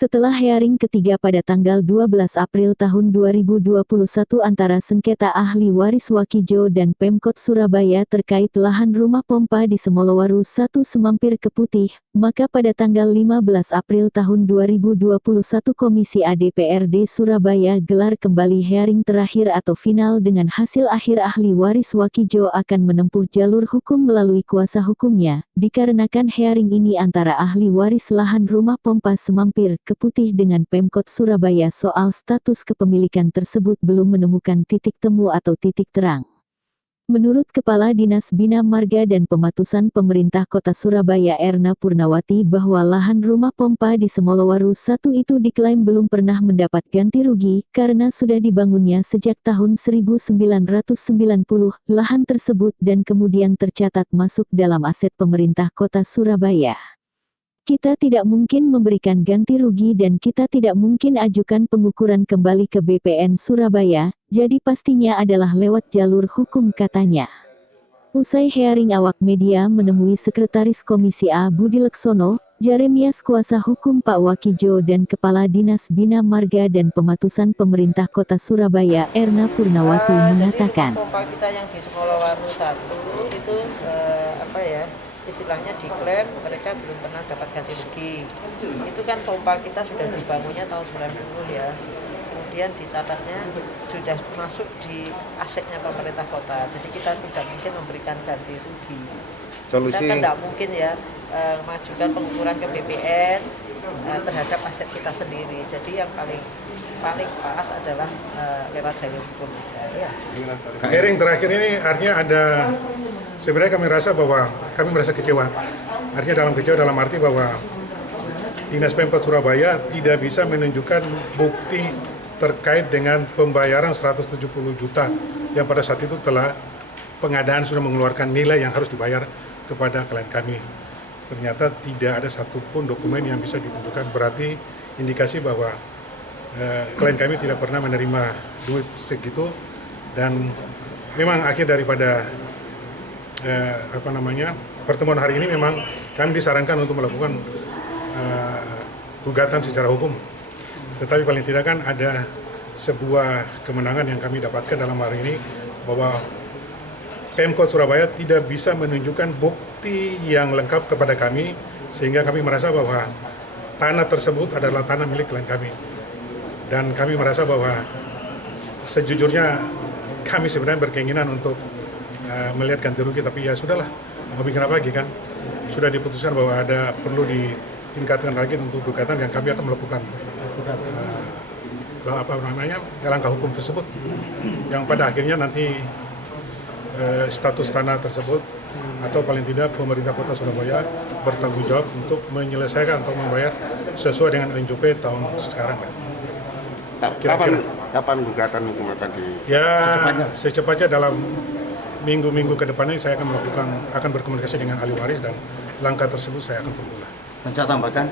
Setelah hearing ketiga pada tanggal 12 April tahun 2021 antara sengketa ahli waris Wakijo dan Pemkot Surabaya terkait lahan rumah pompa di Semolowaru 1 Semampir Keputih, maka pada tanggal 15 April tahun 2021 Komisi ADPRD Surabaya gelar kembali hearing terakhir atau final dengan hasil akhir ahli waris Wakijo akan menempuh jalur hukum melalui kuasa hukumnya, dikarenakan hearing ini antara ahli waris lahan rumah pompa Semampir Keputih dengan Pemkot Surabaya soal status kepemilikan tersebut belum menemukan titik temu atau titik terang. Menurut Kepala Dinas Bina Marga dan Pematusan Pemerintah Kota Surabaya Erna Purnawati bahwa lahan rumah pompa di Semolowaru 1 itu diklaim belum pernah mendapat ganti rugi karena sudah dibangunnya sejak tahun 1990 lahan tersebut dan kemudian tercatat masuk dalam aset pemerintah Kota Surabaya. Kita tidak mungkin memberikan ganti rugi dan kita tidak mungkin ajukan pengukuran kembali ke BPN Surabaya, jadi pastinya adalah lewat jalur hukum katanya. Usai hearing awak media menemui Sekretaris Komisi A Budi Leksono, Jeremias kuasa hukum Pak Wakijo dan Kepala Dinas Bina Marga dan Pematusan Pemerintah Kota Surabaya Erna Purnawati mengatakan. Jadi pompa kita yang di Semolowaru 1 itu istilahnya diklaim mereka belum pernah dapat ganti rugi. Itu kan pompa kita sudah dibangunnya tahun 90 ya. Kemudian dicatatnya sudah masuk di asetnya pemerintah kota. Jadi kita tidak mungkin memberikan ganti rugi. Kita kan tidak mungkin ya mengajukan pengukuran ke BPN terhadap aset kita sendiri. Jadi yang paling pas adalah lewat jalur hukum saja. Hearing terakhir ini artinya ada, sebenarnya kami merasa kecewa. Artinya dalam arti bahwa Dinas Pemkot Surabaya tidak bisa menunjukkan bukti terkait dengan pembayaran 170 juta yang pada saat itu telah pengadaan sudah mengeluarkan nilai yang harus dibayar kepada klien kami. Ternyata tidak ada satupun dokumen yang bisa ditunjukkan, berarti indikasi bahwa klien kami tidak pernah menerima duit segitu, dan memang akhir daripada pertemuan hari ini memang kami disarankan untuk melakukan gugatan secara hukum. Tetapi paling tidak kan ada sebuah kemenangan yang kami dapatkan dalam hari ini, bahwa Pemkot Surabaya tidak bisa menunjukkan bukti yang lengkap kepada kami, sehingga kami merasa bahwa tanah tersebut adalah tanah milik klien kami. Dan kami merasa bahwa sejujurnya kami sebenarnya berkeinginan untuk melihat ganti rugi, tapi ya sudahlah, mau bikin apa lagi kan. Sudah diputuskan bahwa ada perlu ditingkatkan lagi untuk gugatan, yang kami akan melakukan langkah hukum tersebut, yang pada akhirnya nanti status tanah tersebut atau paling tidak pemerintah Kota Surabaya bertanggung jawab untuk menyelesaikan atau membayar sesuai dengan NJP tahun sekarang. Kapan gugatan hukum akan secepatnya dalam minggu-minggu ke depannya saya akan berkomunikasi dengan ahli waris, dan langkah tersebut saya akan tunggu. Dan saya tambahkan,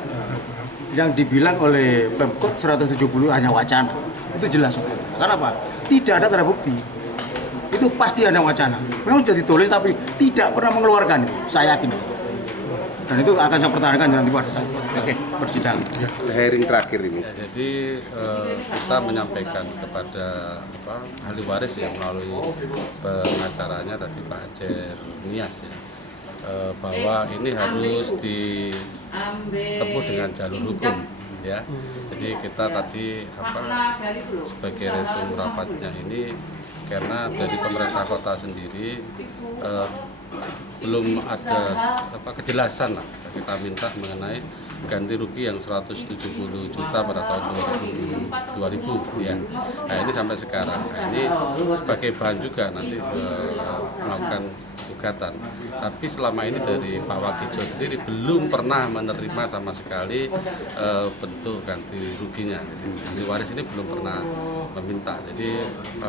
yang dibilang oleh Pemkot 170 hanya wacana, itu jelas. Kenapa? Tidak ada tanda bukti. Itu pasti ada wacana. Memang sudah ditulis tapi tidak pernah mengeluarkan. Saya yakin. Dan itu akan saya pertahankan nanti pada saat persidangan. Hearing terakhir ini. Ya, jadi kita menyampaikan kepada ahli waris yang melalui pengacaranya tadi Pak Jeremias ya, bahwa ini harus ditempuh dengan jalur hukum ya. Jadi kita tadi sebagai resum rapatnya ini, karena dari pemerintah kota sendiri belum ada kejelasan lah. Kita minta mengenai ganti rugi yang 170 juta pada tahun 2000 ya. Nah ini sampai sekarang. Nah, ini sebagai bahan juga nanti melakukan gugatan. Tapi selama ini dari Pak Wakijo sendiri belum pernah menerima sama sekali bentuk ganti ruginya. Jadi ahli waris ini belum pernah meminta. Jadi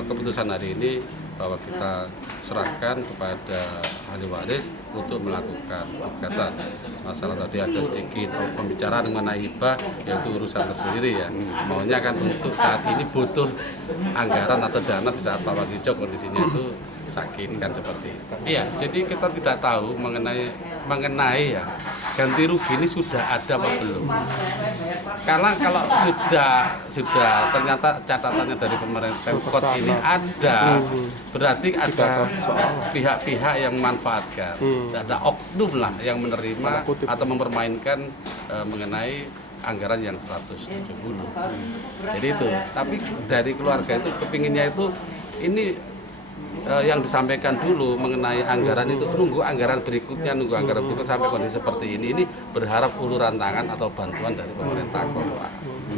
keputusan hari ini bahwa kita serahkan kepada ahli waris untuk melakukan gugatan. Masalah tadi ada sedikit pembicaraan mengenai hibah, yaitu urusan tersendiri ya. Maunya kan untuk saat ini butuh anggaran atau dana di saat Pak Wakijo kondisinya itu sakit kan seperti itu. Iya, jadi kita tidak tahu mengenai ya ganti rugi ini sudah ada apa belum? Karena kalau sudah ternyata catatannya dari pemerintah Pemkot ini ada, berarti ada pihak-pihak yang memanfaatkan, ada oknum lah yang menerima atau mempermainkan mengenai anggaran yang 170. Jadi itu, tapi dari keluarga itu kepinginnya itu ini yang disampaikan dulu mengenai anggaran itu nunggu anggaran berikutnya sampai kondisi seperti ini berharap uluran tangan atau bantuan dari pemerintah kota.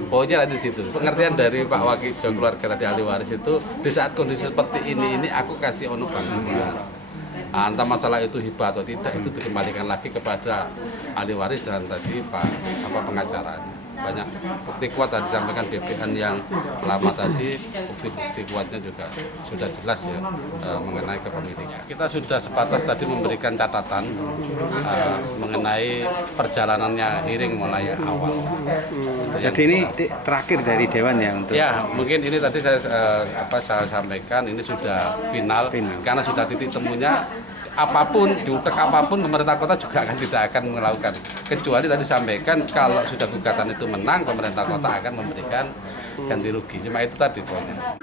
Pokoknya di situ pengertian dari Pak Wakijo keluarga tadi ahli waris itu di saat kondisi seperti ini aku kasih ono bantuan. Entah masalah itu hibah atau tidak itu dikembalikan lagi kepada ahli waris dan tadi pengacaranya. Banyak bukti kuat tadi disampaikan BPN yang lama tadi, bukti kuatnya juga sudah jelas ya mengenai kepemilikan. Kita sudah sebatas tadi memberikan catatan mengenai perjalanannya hearing mulai awal. Jadi ini terakhir dari Dewan ya untuk... Ya mungkin ini tadi saya sampaikan ini sudah final. Karena sudah titik temunya. Apapun, diutek apapun pemerintah kota juga tidak akan melakukan, kecuali tadi sampaikan kalau sudah gugatan itu menang pemerintah kota akan memberikan ganti rugi, cuma itu tadi poinnya.